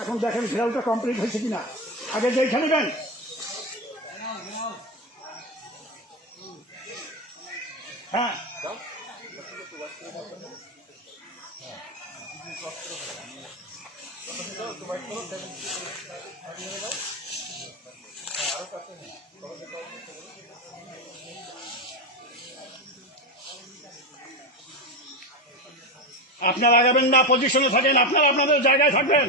এখন দেখেন ঘেরাওটা কমপ্লিট হয়েছে কিনা? আগে দেখে নেবেন হ্যাঁ। আপনারা আগাবেন না পজিশনে থাকেন আপনারা আপনাদের জায়গায় থাকবেন।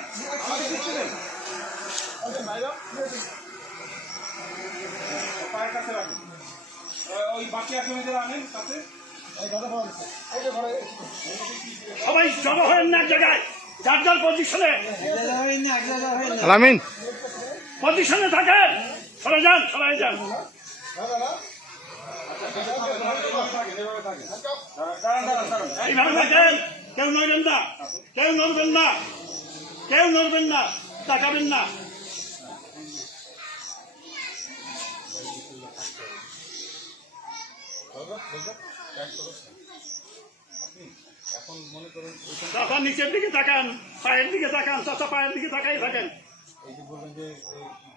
ওই বাকি আসামিদের আনেন সাথে সবাই জমা হয়েন না এক জায়গায়। যার যার পজিশনে পজিশনে থাকেন। সরে যান সরাই যান। এইভাবে থাকেন। কেউ নড়বেন না। কেউ নড়বেন না। কেউ নড়বেন না। তাকাবেন না। চাচা নিচের দিকে তাকান পায়ের দিকে তাকান চাচা পায়ের দিকে তাকাই থাকেন। এই যে বলবেন যে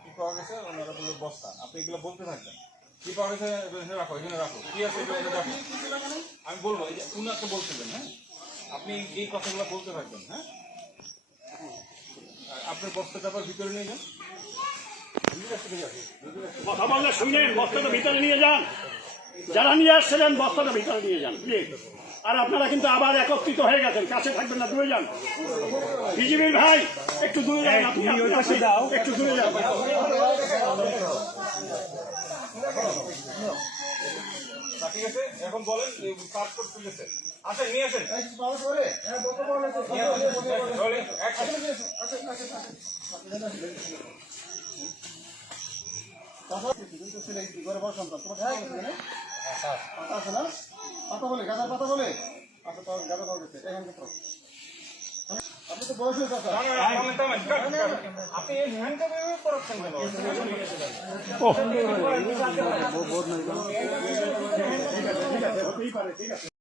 কি পাওয়া গেছে? ওনারা বলল বস্তা। আপনি এগুলো বলতে থাকবেন। কি পাওয়া গেছে? এখানে রাখো এখানে রাখো। কি আছে এগুলো এখানে রাখো। আমি বলব এই যে উনাকে বলতেছেন হ্যাঁ? আপনি এই কথাগুলো বলতে থাকবেন হ্যাঁ? আপনার বস্তাটা আবার ভিতরে নিয়ে যান। কথা বললে শুনেন বস্তাটা ভিতরে নিয়ে যান। যারা নিয়ে আসছিলেন বস্তাটা ভিতরে নিয়ে যান প্লিজ আর আপনারা কিন্তু আবার একত্রিত হয়ে গেছেন কাছে থাকবেন না দূরে যান। বিজিবির ভাই একটু দূরে যান আপনি একটু দূরে যান ঠিক আছে এখন বলেন আসেন নিয়ে আসেন Rolling, action. ঘরে বড় সন্তান তোমার না পাতা বলে গাঁদার পাতা বলে আচ্ছা তো গাঁদা পাওয়া গেছে আপনি তো বয়স হয়েছে না, না, না, থামেন, থামেন, কাট, কাট। আপনি ঠিক